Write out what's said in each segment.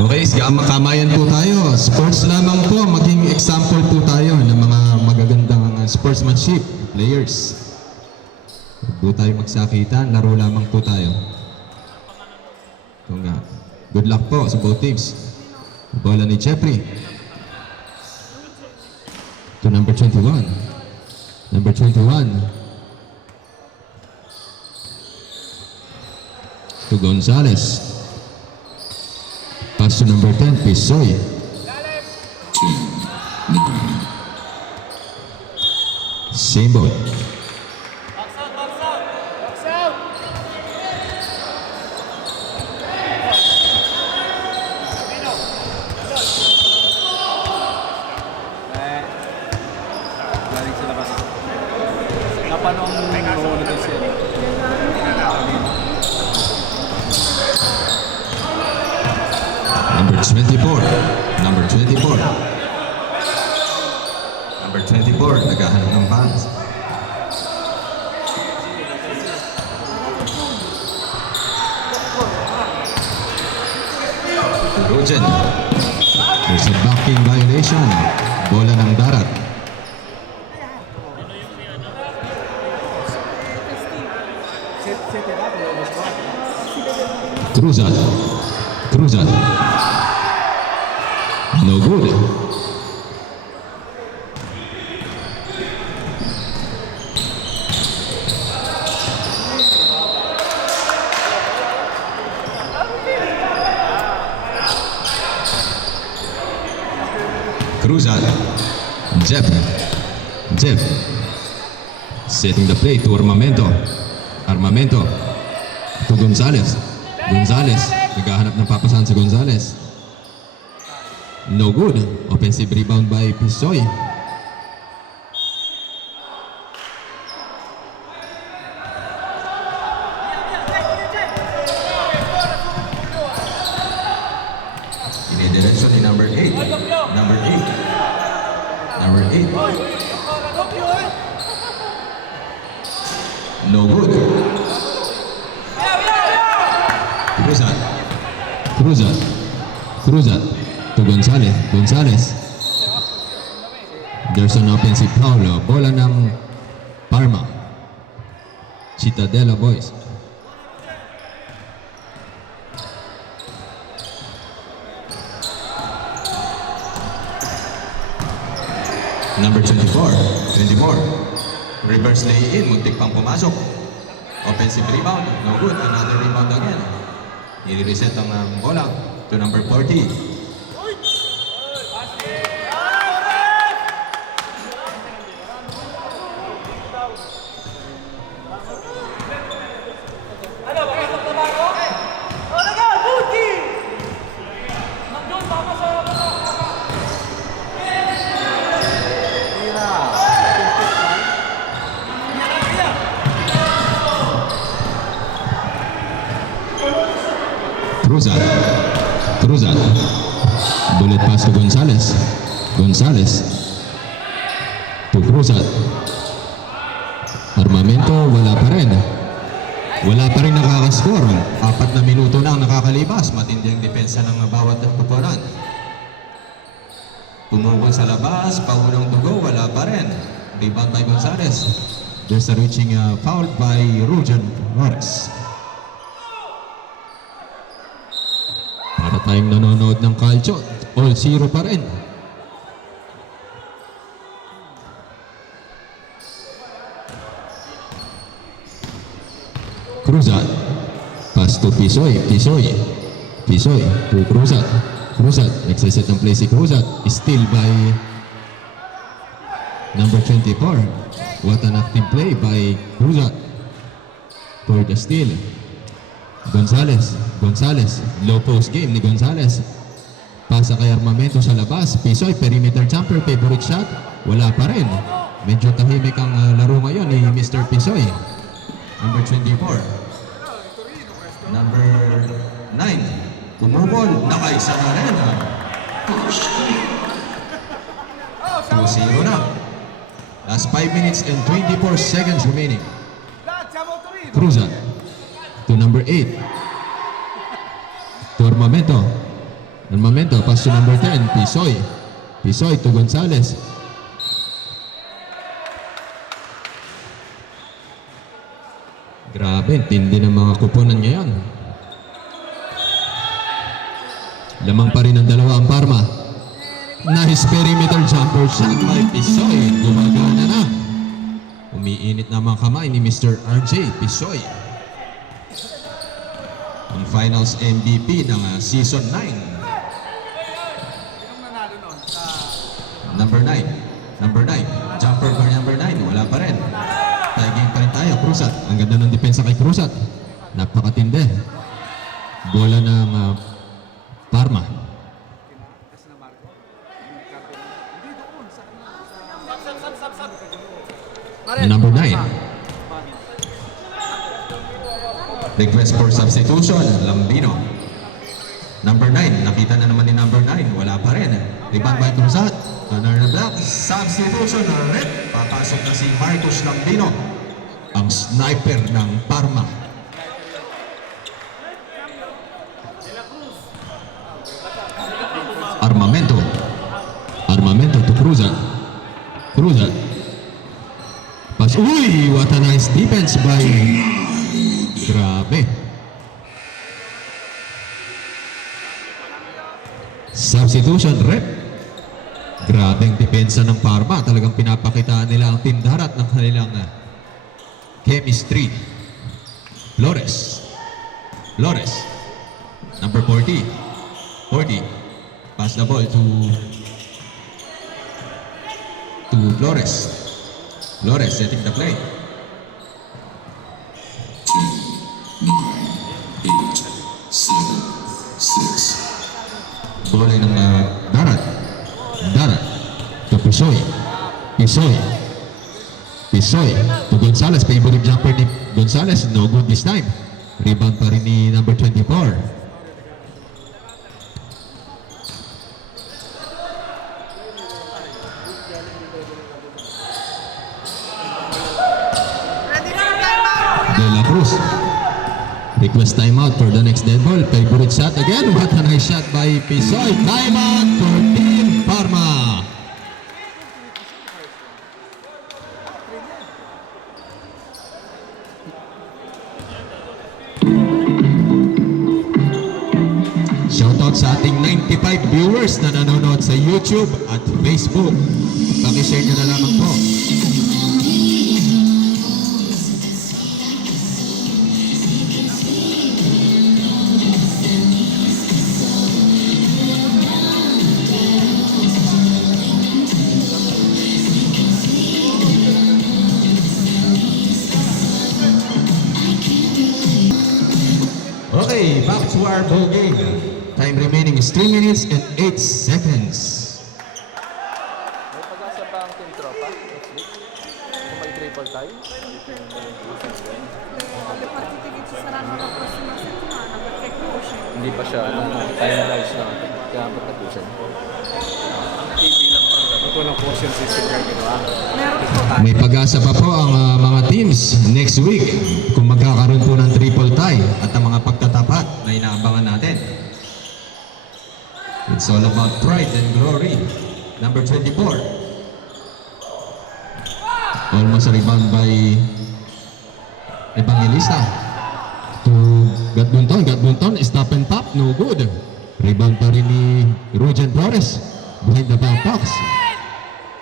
Okay, kamayan po tayo. Sports lamang po, maging example po tayo ng mga magagandang sportsmanship players. Huwag po tayo magsakitan, laro lamang po tayo. Ito nga. Good luck po sa both teams. Bola ni Jeffrey. To number 21. Number 21. To Gonzales. Pass to number 10, Pisoy. Same ball. Galing sa labas. Napanong nahuli doon siya. Number 24. Number 24. Number 24, naghahanap ng pass. Rujen. There's a blocking violation. Bola ng darat. Cruzat. Cruzat. No good. Cruzat. Jeff. Jeff. Setting the play to Armamento. Armamento. To Gonzales. Gonzales. Naghahanap ng papasahan si Gonzales. No good. Offensive rebound by Pisoy. Inidiretso ni number 8. Number 8. Number 8. No good. Cruzat. Cruzat. Cruzat. To Gonzales. Gonzales. There's an offensive foul. Bola ng Parma. Cittadella boys. Number 24. 24. Reverse lay in. Muntik pang pumasok. Offensive rebound. No good. Another rebound again. I-reset ang bola to number 40. Cruzat. Cruzat. Bullet pass to Gonzales. Gonzales. To Cruzat. Armamento, wala pa rin. Wala pa rin nakakaskor. 4 na minuto na ang nakakalipas. Matindi ang depensa ng bawat kupunan. Pumukol sa labas, paunang tugo, wala pa rin. Rebound by Gonzales. There's a reaching foul by Rujen Morris. Para tayong nanonood ng Calcio, all 0 pa rin. Cruzat. Pass to Pisoy. Pisoy. Pisoy to Cruzat. Cruzat. Nagsiset ng play si Cruzat. Steal by number 24. What an active play by Cruzat for the steal. Gonzales. Gonzales. Low post game ni Gonzales. Pasa kay Armamento sa labas. Pisoy, perimeter jumper, favorite shot. Wala pa rin. Medyo tahimik ang laro ngayon ni Mr. Pisoy. Number 24. Number 9. Kumubol. Nakaisa na rin. 2-0 na. Last 5 minutes and 24 seconds remaining. Cruzat. To number 8. To Armamento. Armamento, pass to number 10, Pisoy. Pisoy to Gonzales. Grabe, tindi ng mga kuponan ngayon. Lamang pa rin ang dalawa ang Parma. Nice perimeter jumper shot by Pisoy. Gumagana na. Umiinit na mga kamay ni Mr. RJ Pisoy. Ang finals MVP ng season 9. Number 9. Number 9. Jumper for number 9. Wala pa rin. Tagging pa rin tayo. Cruzat. Ang ganda ng depensa kay Cruzat. Napakatindi. Bola ng Parma. Number 9. Request for substitution. Lambino. Number 9. Nakita na naman ni number 9. Wala pa rin. Rebound by Cruzat. Corner na black. Substitution. Red. Papasok na si Marcos Lambino. Ang sniper ng Parma. Armamento. Armamento to Cruzat. Cruzat. Pass. Uy! What a nice defense by... Grabe. Substitution rep. Grabe ang depensa ng Parma. Talagang pinapakita nila ang team darat ng kanilang chemistry. Flores. Flores. Number 40. 40. Pass the ball to Flores. Flores setting the play. Bola ng darat. Darat. To Pisoy. Pisoy. Pisoy. To Gonzales. Favorite jumper ni Gonzales. No good this time. Rebound pa rin ni number 24. De La Cruz. Request timeout for the next dead ball. Favorite shot again. What a nice shot by Pisoy. Timeout for Team Parma. Shoutout sa ating 95 viewers na nanonood sa YouTube at Facebook. Pakishare nyo na lamang po. Okay, back to our ball game. Time remaining is 3 minutes and 8 seconds. May pag-asa pa ang team tropa next week? Kung may triple tayo? Hindi pa siya finalized na. Kaya pagkatusan. Ang TV lang pa. Ito lang portion system kayo ginawa. May pag-asa pa po ang mga teams next week kung magkakaroon po ng triple tie at ang mga pagtatapat na inaabangan natin. It's all about pride and glory. Number 24. Almost a rebound by Evangelista. To Gatbunton. Gatbunton, stop and pop. No good. Rebound pa rin ni Rujen Flores. Behind the back box.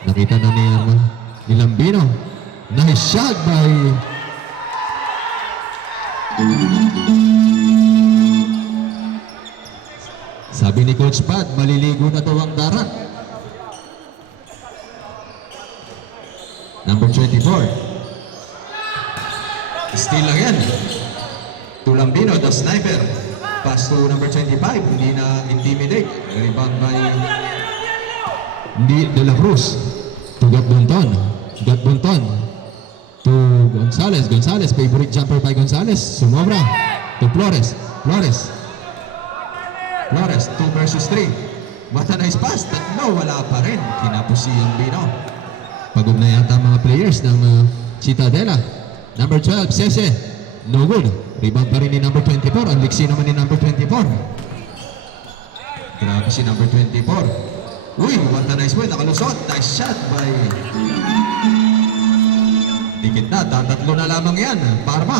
Nakita na ni Lambino. Nice shot by... Sabi ni Coach Pat, maliligo na daw ang darat. Number 24. Still again. To Lambino, the sniper. Pass to number 25. Hindi na intimidate. Rebound by De La Cruz. To Gatbunton. Gatbunton. To Gonzales. Gonzales, favorite jumper by Gonzales. Sumobra. To Flores. Flores. Flores, 2 versus 3. What a nice pass. Tatlo, wala pa rin. Kinapos si Lambino. Pagod na yata mga players ng Citadela. Number 12, Sese. No good. Rebound pa rin ni number 24. Ang liksi naman ni number 24. Grabe si number 24. Uy, what a nice way. Nakalusot. Nice shot by... Dikit na. Tatatlo na lamang yan. Parma.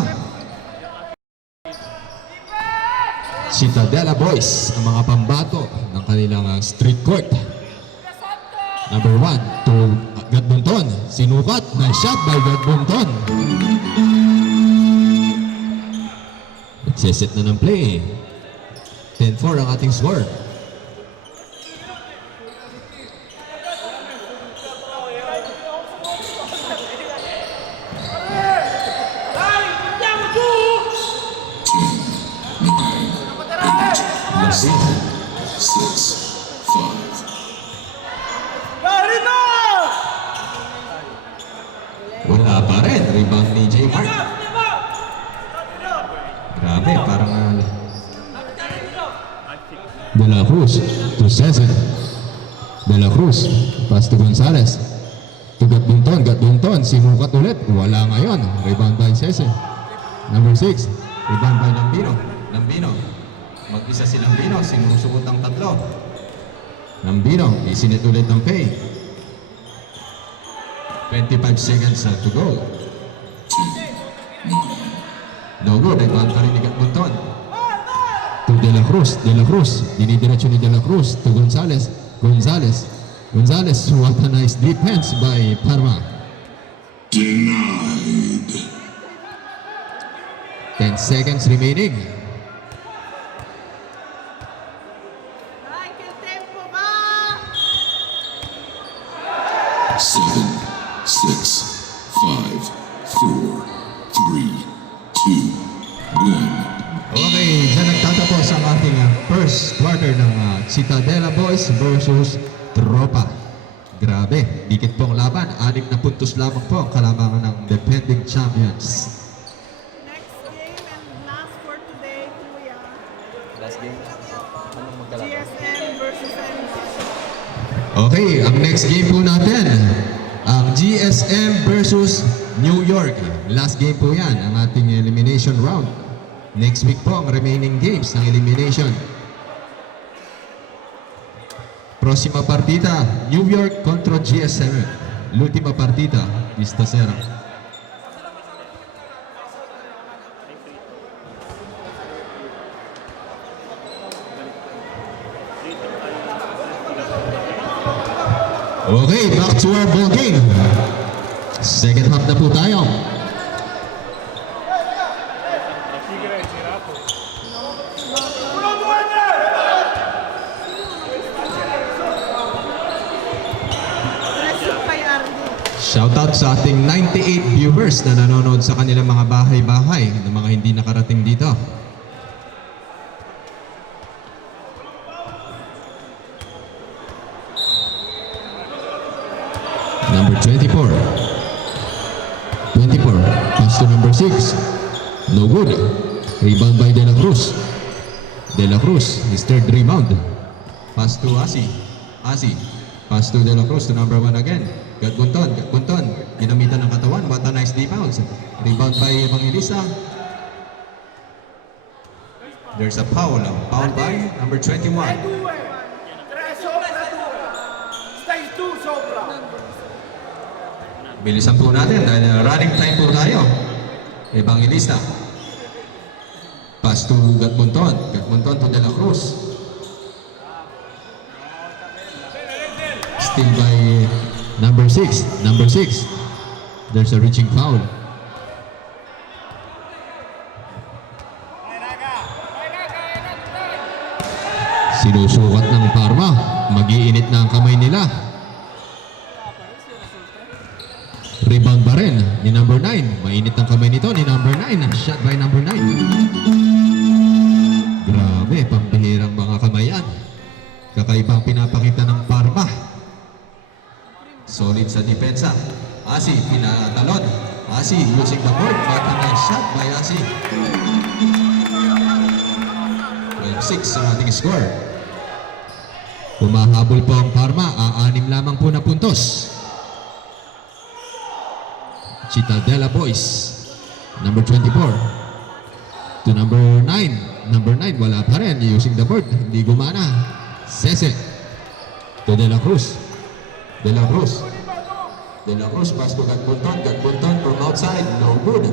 Citadela Boys, ang mga pambato ng kanilang street court. Number 1 to Gadbunton. Sinukat. Nice shot by Gadbunton. Nagsiset na ng play. 10-4 ang ating score. Wala pa rin. Rebound ni J. Mark. Grabe, parang De La Cruz to Cesar. De La Cruz, pass to Gonzales. To Gatbunton, Gatbunton, sinukat ulit. Wala ngayon. Rebound by Cesar. Number 6, rebound by Lambino. Lambino, mag-isa si Lambino, sinusuot ang tatlo. Lambino, isinit ulit ng pay. 25 seconds to go. No good, rebound pa rin ni Gatbunton. To De La Cruz, De La Cruz, dinidiretso ni De La Cruz to Gonzales. Gonzales, Gonzales, what a nice defense by Parma. Denied. 10 seconds remaining. Ay, que tempo ba? 7, 6, 5, 4, 3, 2, 1. Okay, dyan nagtatapos ang ating first quarter ng Citadela Boys versus Tropa. Grabe, dikit po ang laban. 6 na puntos lamang po ang kalamangan ng defending champions. Next game and last for today, Kuya. Last game. Anong magkalaban? GSM versus NC. Okay, ang next game po natin, ang GSM versus New York. Last game po yan, ang ating elimination round. Next week po ang remaining games ng elimination. Próxima partida, New York contra GSM. L'ultima partida, esta sera. Okay, back to our ball game. Second half na po tayo. Presyo kay RD. Shoutout sa ating 98 viewers na nanonood sa kanilang mga bahay-bahay ng mga hindi nakarating dito. Number 24. 24. Pass to number 6. No good. Rebound by De La Cruz. De La Cruz, his third rebound. Pass to Asi. Asi. Pass to De La Cruz to number 1 again. Gatbunton, Gatbunton. Ginamitan ng katawan. What a nice rebound. Rebound by Evangelista. There's a foul. Foul by number 21. Bilisan po natin dahil running time po tayo. Evangelista. Pass to Gatbunton. Gatbunton to De La Cruz. Still by number 6. Number 6. There's a reaching foul. Sinusukat ng Parma. Mag-iinit na ang kamay nila. Rebound pa rin ni number 9. Mainit ang kamay nito ni number 9. Shot by number 9. Grabe, pambihirang mga kamayan. Kakaibang pinapakita ng Parma. Solid sa depensa. Asi, pinatalon. Asi, using the board. What a nice shot by Asi. 12-6 ang ating score. Humahabol po ang Parma. Aanim lamang po na puntos. Citadela Boys. Number 24. To number 9. Number 9, wala pa rin. Using the board. Hindi gumana. Sese. To De La Cruz. De La Cruz. De La Cruz pass to Gagbunton. Gagbunton from outside. No good.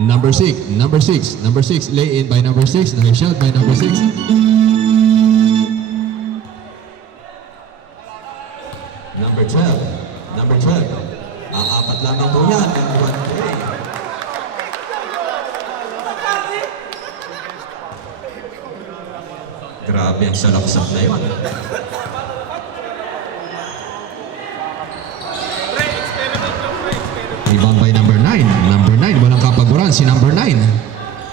Number 6. Number 6. Number 6. Lay in by number 6. Nice shot by number 6. Number 12. Number 12. Apat lamang po yan. And 1 play. Grabe ang salaksak na yun. Rebound by number 9. Number 9. Walang kapaguran si number 9.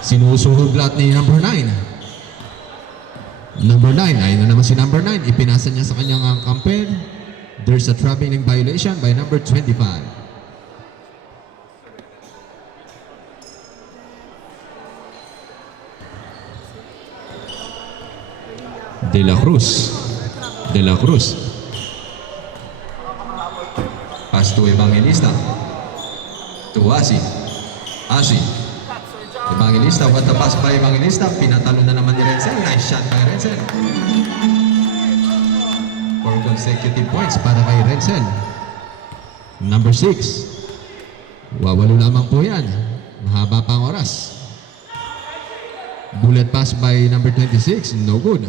Sinusuhog lahat ni number 9. Number 9. Ayun na naman si number 9. Ipinasa niya sa kanyang kampen. There's a traveling violation by number 25. De La Cruz. De La Cruz. Pass to Evangelista. To Asi. Asi. Evangelista, what the pass by Evangelista. Pinatalo na naman ni Renzel. Nice shot by Renzel. 4 consecutive points para kay Renzel. Number 6. Wawalo lamang po yan. Mahaba pa ang oras. Bullet pass by number 26. No good.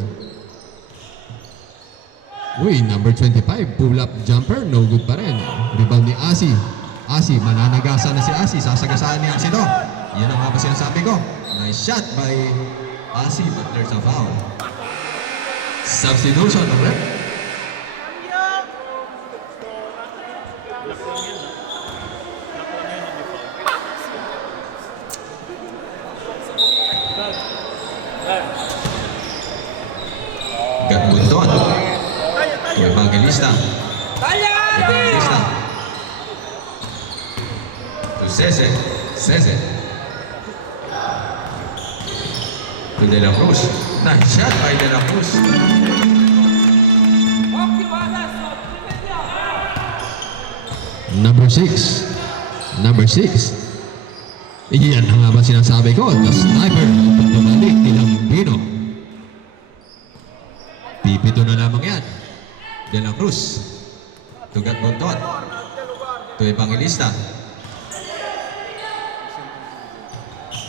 Uy, number 25, pull-up jumper, no good pa rin. Rebound ni Asi. Asi, mananagasan na si Asi. Sasagasaan ni Asi to. Yan ang nga ba sinasabi ko. Nice shot by Asi, but there's a foul. Substitution, rep. Gagbunton. Evangelista. Evangelista. To Sese. Sese. To De La Cruz. Nice shot by De La Cruz. Number 6. Number 6. Iyan ang nga ba sinasabi ko? The sniper. Pagpabalik ni Lambino. Pipito na lamang yan. De La Cruz. To Gagbunton. To Evangelista.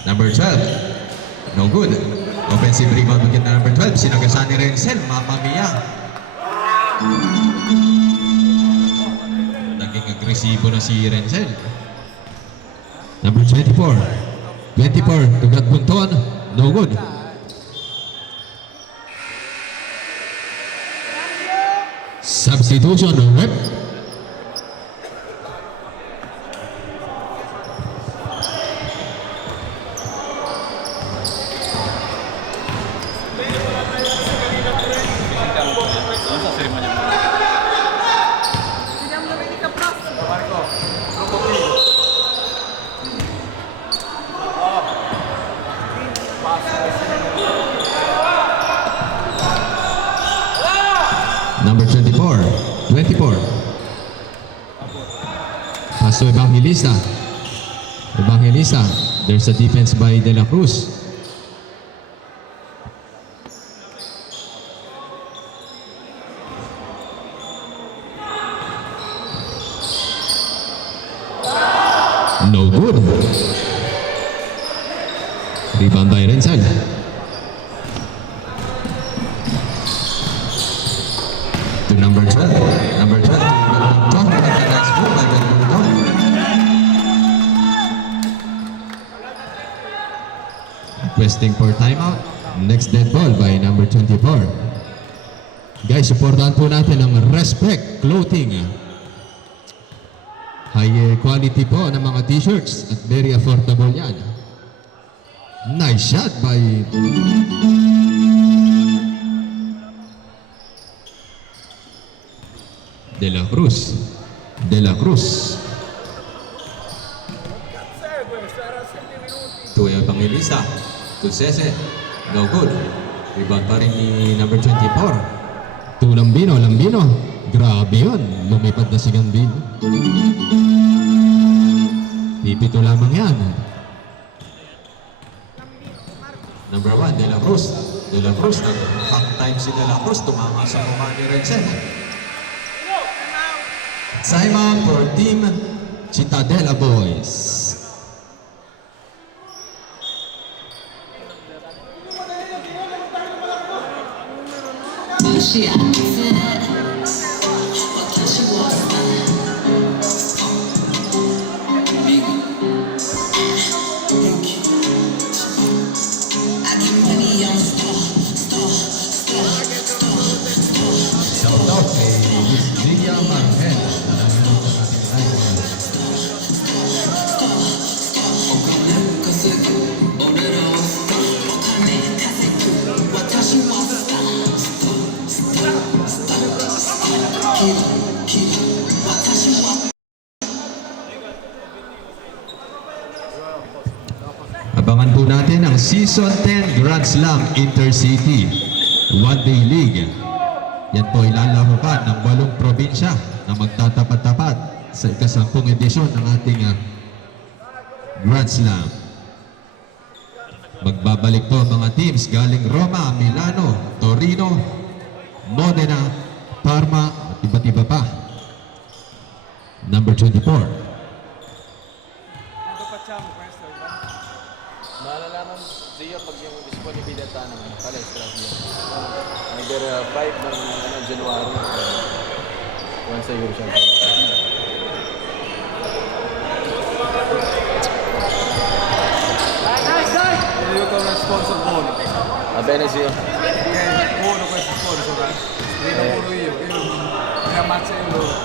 Number 12. No good. Offensive rebound wicket na number 12. Sinagasan ni Renzel. Mamma mia. Naging agresibo na si Renzel. Number 24. 24. To Gagbunton. No good. Substitution, rep. Number 24. 24. Pass to Evangelista. Evangelista. There's a defense by De La Cruz. No good. Rebound by Renzel. To number 12. Number 12. Gagbunton. Nice move by Gagbunton. Requesting for timeout. Next dead ball by number 24. Guys, supportahan po natin ang Respect Clothing. High quality po ng mga t-shirts at very affordable yan. Nice shot by De La Cruz. De La Cruz. To Evangelista. To Sese. No good. Rebound pa rin ni number 24. To Lambino. Lambino. Grabe yun. Lumipad na si Gambino. Pipito lamang yan. Number 1, De La Cruz. De La Cruz, nag-back time si De La Cruz, tumama sa mukha ni Rensen. Simon for Team Cittadella Boys. Shout out kay Miss Lydia Marquez na nanonood sa ating live. Abangan po natin ang Season 10 Grand Slam Intercity One-Day League. Yan po ilalahukan ng 8 probinsya na magtatapat-tapat sa ika-10 edisyon ng ating Grand Slam. Magbabalik po ang mga teams galing Roma, Milano, Torino, Modena, Parma at iba't iba pa. Number 24. Malalaman siya pag yung disponibilidad ng palestra niya. Either 5 ng January, once a year siya. Io con una sponsor buono. Va bene zio. Buono questo sponsor, li lavoro io mi ammazzo io loro.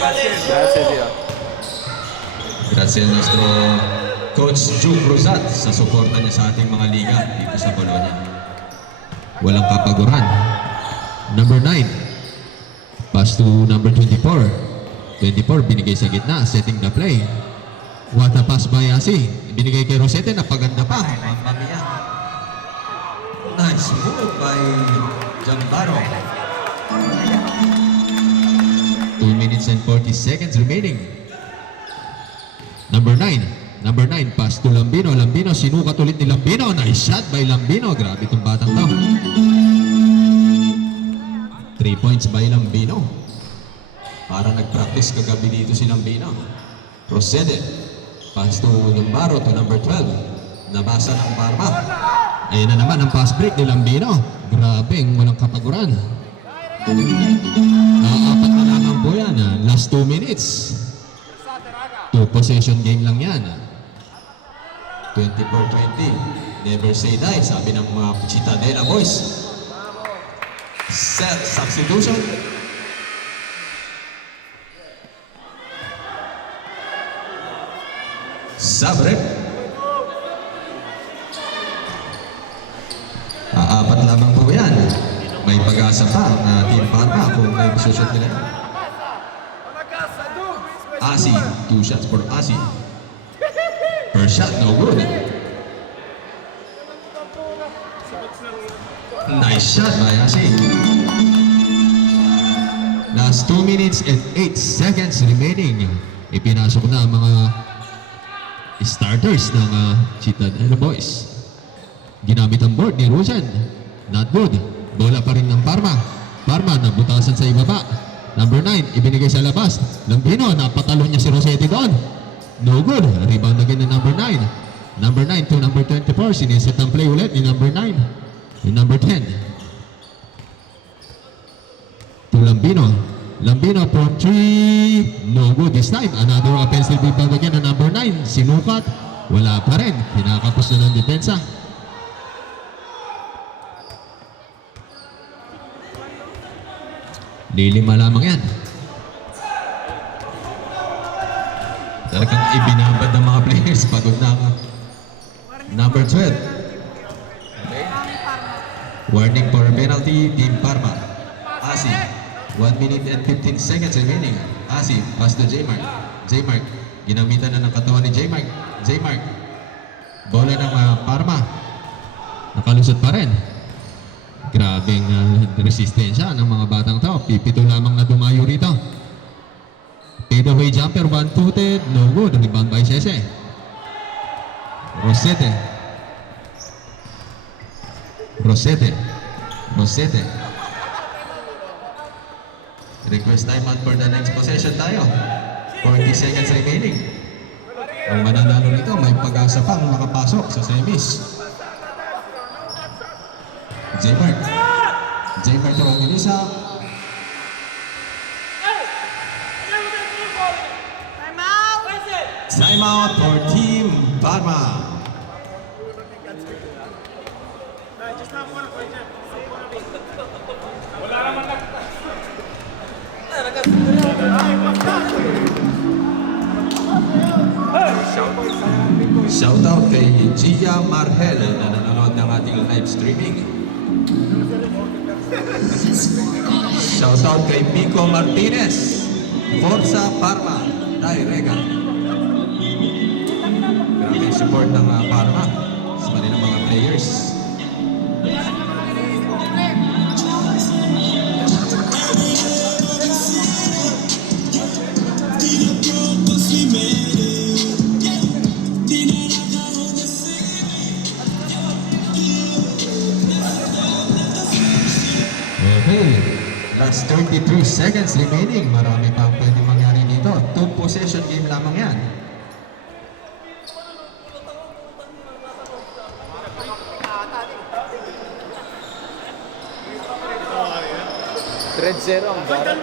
Grazie zio. Grazie al nostro Coach Ju Cruzat sa suporta niya sa ating mga liga dito sa Bologna. Walang kapaguran. Number 9. Pass to number 24. 24 binigay sa gitna, setting the play. What a pass by Asi. Binigay kay Rosete, napaganda pa. Mamma mia. Nice move by Jambaro. 2 minutes and 40 seconds remaining. Number 9. Number 9, pass to Lambino. Lambino, sinukat ulit ni Lambino. Nice shot by Lambino. Grabe itong batang to. 3 points by Lambino. Parang nag-practice kagabi dito si Lambino. Procede. Pass to Lumbaro to number 12. Nabasa ng Parma. Ayan na naman ang pass break ni Lambino. Grabe, walang kapaguran. Apat na lang po yan. Last 2 minutes. 2 possession game lang yan. 24-20. Never say die, sabi ng mga Cittadella boys. Set substitution. Sabre. Apat lamang po yan. May pag-asa pa ang Team Parma kung may susot nila. Asi, 2 shots for Asi. First shot, no good. Nice shot by Asi. Last 2 minutes and 8 seconds remaining. Ipinasok na ang mga starters ng Cittadella Boys. Ginamit ang board ni Rusan. Not good. Bola pa rin ng Parma. Parma nabutasan sa ibaba. Number 9, ibinigay sa labas. Lambino, napatalon niya si Rossetti doon. No good. Rebound again ng number 9. Number 9 to number 24. Siniset ang play ulit ni number 9. Yung number 10. To Lambino. Lambino from 3. No good this time. Another offensive rebound again ng number 9. Sinukat. Wala pa rin. Kinakapos na ng depensa. Lilima lamang yan. Talagang ibinabad ng mga players. Pagod na ang number 12. Warning for penalty, Team Parma. Asi. 1 minute and 15 seconds remaining. Asi, pass to J-Mark. J-Mark, ginamitan na ng katawan ni J-Mark. J-Mark, bola ng Parma. Nakalusot pa rin. Grabing resistensya ng mga batang tao. Pipito lamang na dumayo rito. Fade away jumper, one-footed. No good. Rebound by Sese. Rosete. Rosete. Rosete. Request time out for the next possession tayo. 40 seconds remaining. Ang mananalo nito may pag-asa pang makapasok sa semis. J-Mart. J-Mart Evangelista. Time out! Time out for Team Parma. Shout out kay Gia Marhel na nanonood ng ating live streaming. Shout out kay Pico Martinez. Forza Parma. Dai Rega. Grabe yung support ng Parma sa kanilang mga players. Okay. Last 33 seconds remaining. Marami pang pwede mangyari dito. 2 possession game lamang yan. Thread zero ang darat.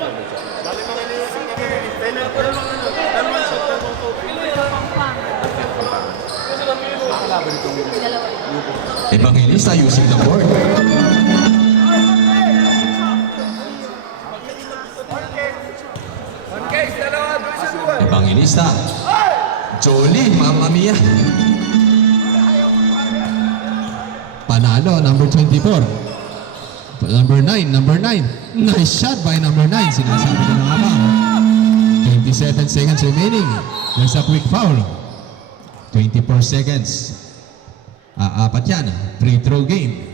Makalaban itong Evangelista using the board. Evangelista. Jolie, Mamma Mia. Panalo, number 24. Number 9, number 9. Nice shot by number 9. Sinasabi ko na nga ba. 27 seconds remaining. There's a quick foul. 24 seconds. Apat yan. Free throw game.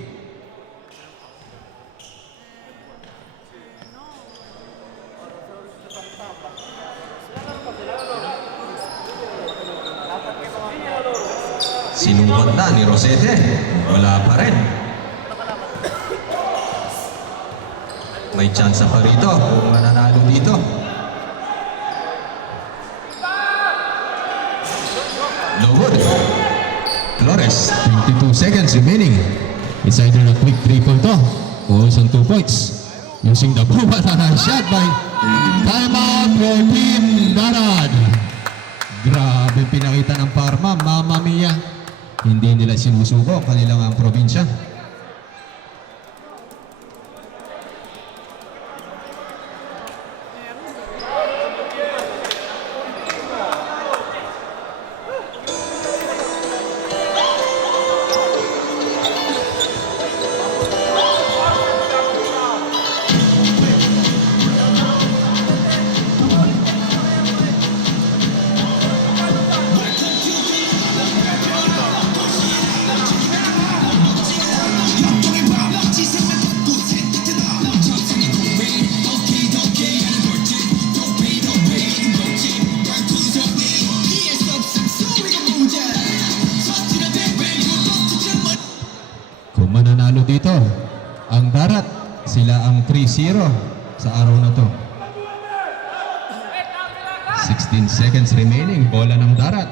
Sinukat na ni Rosete. Wala pa rin. May chance pa rito kung mananalo dito. Lowood. Flores. 22 seconds remaining. It's either a quick triple to o isang 2 points. Using the Bumatana shot by timeout for Team Darad. Grabe pinakita ng Parma. Mamma Mia. Hindi nila sinusuko ang kanilang probinsya. Kung mananalo dito, ang Darat, sila ang 3-0 sa araw na to. 16 seconds remaining, bola ng Darat.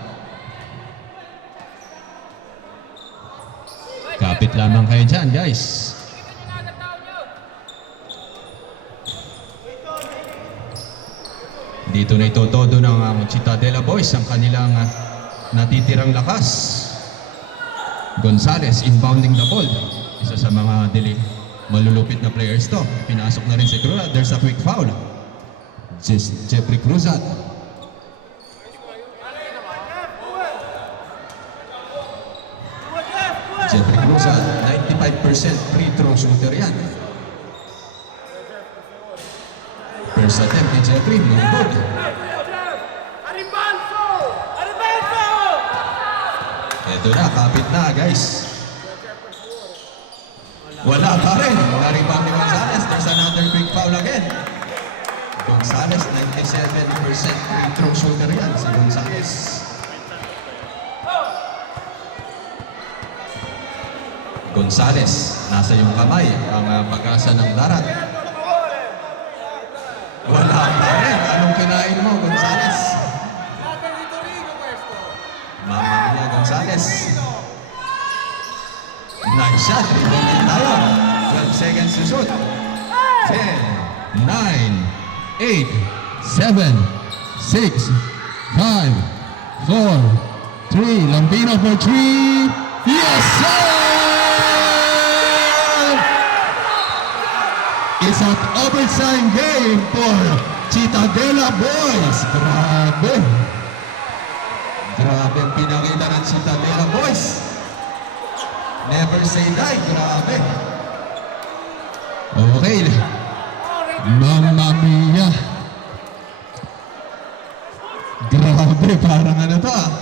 Kapit lamang kayo dyan, guys. Dito na itotodo ng Cittadella Boys ang kanilang natitirang lakas. Gonzales inbounding the ball. Isa sa mga malulupit na players to. Pinasok na rin si Cruzat. There's a quick foul. Jeffrey Cruzat. Jeffrey Cruzat, 95% free throw shooter yan. First attempt ni Jeffrey, no good. Ito na, kapit na guys. Wala pa rin. Na-rebound ni Gonzales. There's another quick foul again. Gonzales, 97% free throw shooter yan. Si Gonzales. Gonzales, nasa iyong kamay ang pag-asa ng darat. Wala pa rin. Anong kinain mo, Gonzales? Mama Mia Gonzales. Nice shot. Rebound tayo. 12 seconds to shoot. 10, 9, 8, 7, 6, 5, 4, 3. Lambino for 3. Yes, sir! It's an overtime game for Cittadela Boys. Grabe. Grabe ang pinakita ng Cittadela Boys. Never say die. Grabe. Okay. Mamma mia. Grabe, parang ano to ah.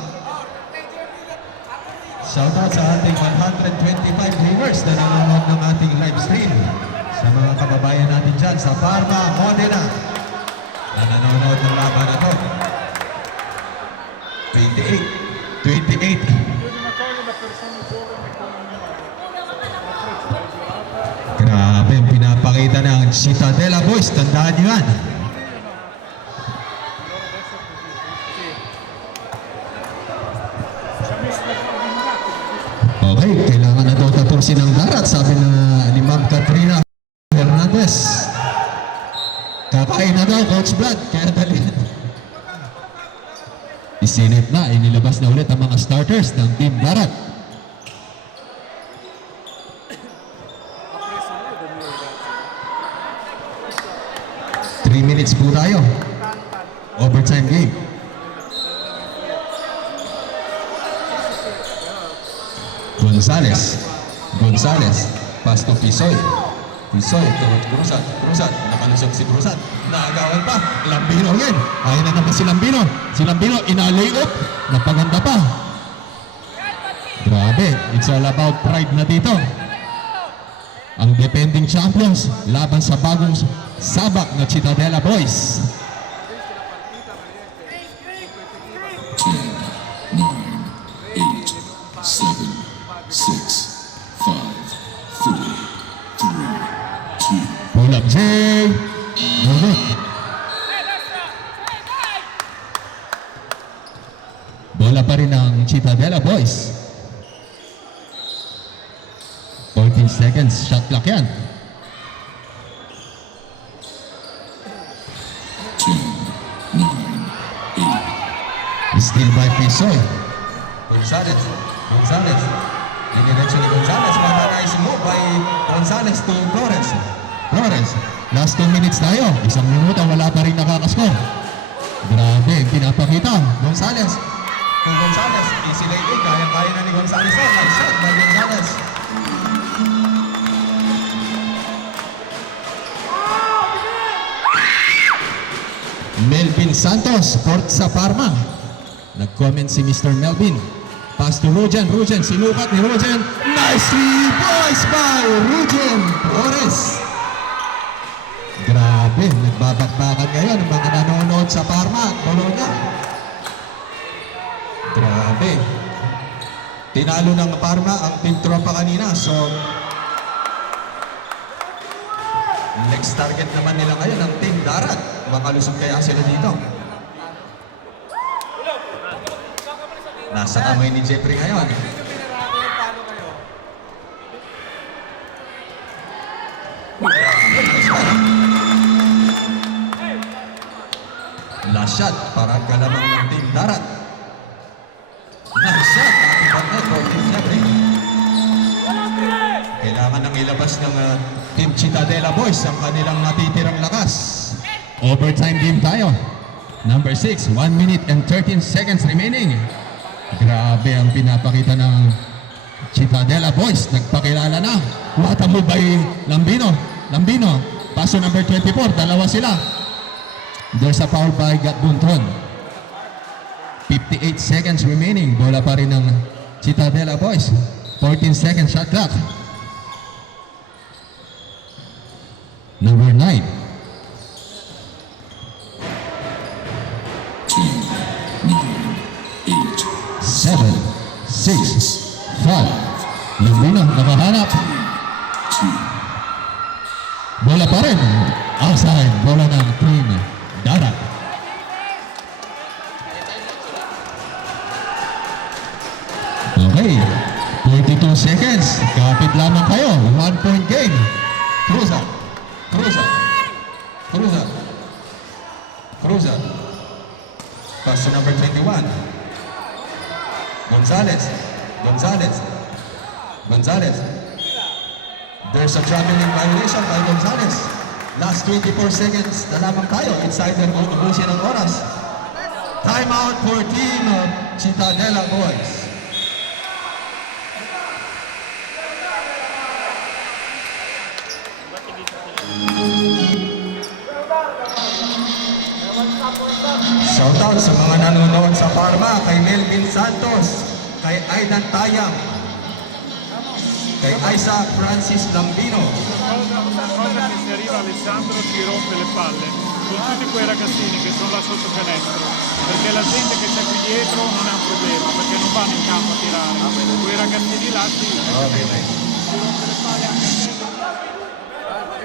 Shoutout sa ating 125 viewers na nanonood ng ating live stream. Sa mga kababayan natin dyan sa Parma, Modena na nanonood ng laban na to. 28. Grabe, pinapakita ng Cittadela Boys. Tandaan nyo yan. Okay, kailangan na daw tapusin ang darat, sabi na ni Ma'am Katrina Hernandez. Kakain na daw, Coach Vlad, kaya dali. Isinip na, inilabas na ulit ang mga starters ng Team Darat. Three minutes po tayo. Overtime game. Gonzales, pass to Pisoy to Cruzat, nakalusog si Cruzat, naagawan pa, Lambino again, ayun na naman si Lambino, ina-layup, napaganda pa. Grabe, it's all about pride na dito. Ang defending champions, laban sa bagong sabak na Cittadela Boys. 10, 9, 8, 7, 6, 5, 4, 3, 2. Pull up, Jay. Good. Bola pa rin ng Cittadela Boys. 14 seconds, shot clock yan. 10, 9, 8. Still by Pisoy. Gonzales. Diniretso ni Gonzales. But a nice move by Gonzales to Flores. Last 2 minutes tayo. 1 minuto, wala pa rin nakakaskor. Grabe, pinapakita. Gonzales. Kung Gonzales, easy lady. Kaya na ni Gonzales. Nice shot by Gonzales. Melvin Santos, Port sa Parma. Nag-comment si Mr. Melvin. Pass to Rujen, sinukat ni Rujen. Nicely boys by Rujen Flores. Grabe, nagbabakbakan ngayon ang mga nanonood sa Parma at Bologna. Grabe. Tinalo ng Parma ang Team Tropa kanina. So, next target naman nila ngayon ang Team Darat. Makalusog kaya sila dito. Nasa kamay ni Jeffrey ngayon. Last shot para galamang ng Team Darat. Nice shot. Ating partner for Team Jeffrey. Kailangan nang ilabas ng Team Cittadela Boys ang kanilang natitirang lakas. Overtime game tayo. Number 6, 1 minute and 13 seconds remaining. Grabe ang pinapakita ng Cittadela Boys. Nagpakilala na. What a move by Lambino. Paso number 24. Dalawa sila. There's a foul by Gatbunton. 58 seconds remaining. Bola pa rin ng Cittadela Boys. 14 seconds shot clock. Number 9. 10, 9, 8, 7, 6, 5, 4, 3, 2, Lambino, nakahanap. 2. Bola pa rin. Outside. Bola ng team Darat. Okay. 42 seconds. Kapit lamang kayo. 1 point game. Cruza. Cruza. Cruza. Cruza. Pass to number 21. Gonzalez. Gonzalez. Gonzalez. There's a traveling violation by Gonzalez. Last 24 seconds na lamang tayo. Inside their own ubusin ng oras. Timeout for team Cittadella boys. Shoutout sa mga nanonood sa Parma, kay Melvin Santos, kay Aidan Tayang, kay Isaac Francis Lambino. Una cosa che se arriva Alessandro ci rompe le palle con tutti quei ragazzini che sono là sotto canestro, perché la gente che c'è qui dietro non è un problema, perché non vanno in campo a tirare, quei ragazzini là sì, ci rompe le palle anche a me.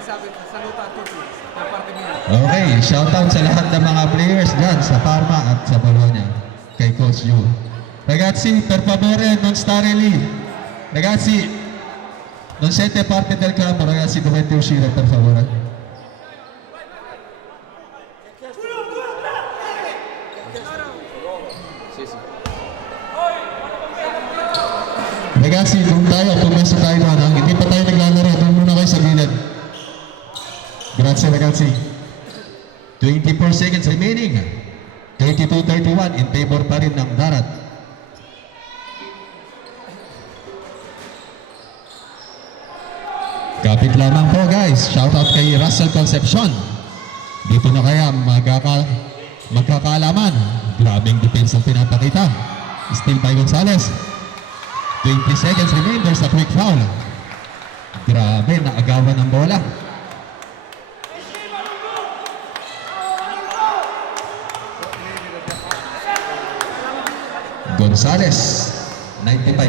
Saluta a tutti da parte mia. Okay, shoutout sa lahat ng mga players dyan sa Parma at sa Bologna, kay Coach Yu. Ragazzi, per favore, non stare lì. Ragazzi, non siete parte del campo, ragazzi, dovete uscire, per favore. Sì, sì. Ragazzi, doon tayo, pumesto tayo doon. Hindi pa tayo naglalaro, doon muna kayo sa gilid. Grazie ragazzi. 24 seconds remaining. 32-31 in favor pa rin ng Darat. Kapit lamang po guys. Shoutout kay Russell Concepcion. Dito na kaya magkakaalaman. Grabing defense ang pinapakita. Still by Gonzalez. 20 seconds remain. There's a quick foul. Grabe, naagawan ng bola. Gonzalez, 95%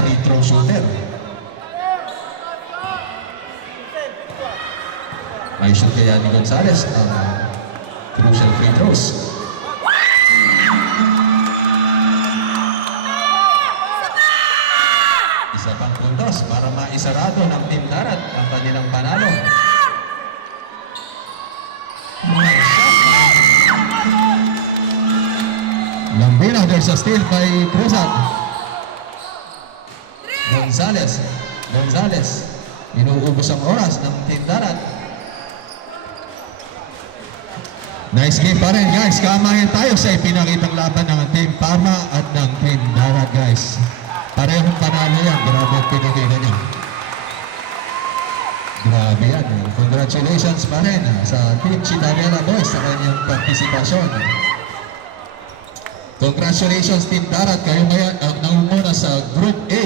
free throw shooter. Ay shoot kaya ni Gonzalez ang crucial free throws. Isa pang puntos para maisarado ng Team Darat ang kanilang panalo. Lambino, there's a steal by Cruzat. Gonzalez. Gonzalez. Inuubos ang oras ng Team Darat. Nice game pa rin guys. Kamayan tayo sa ipinakitang laban ng Team Parma at ng Team Darat guys. Parehong panalo yan. Grabe ang pinakita niya. Grabe yan. Congratulations pa rin sa Team Cittadella boys sa kanyang partisipasyon. Congratulations Team Darat, kayo ngayon ang nangunguna sa Group A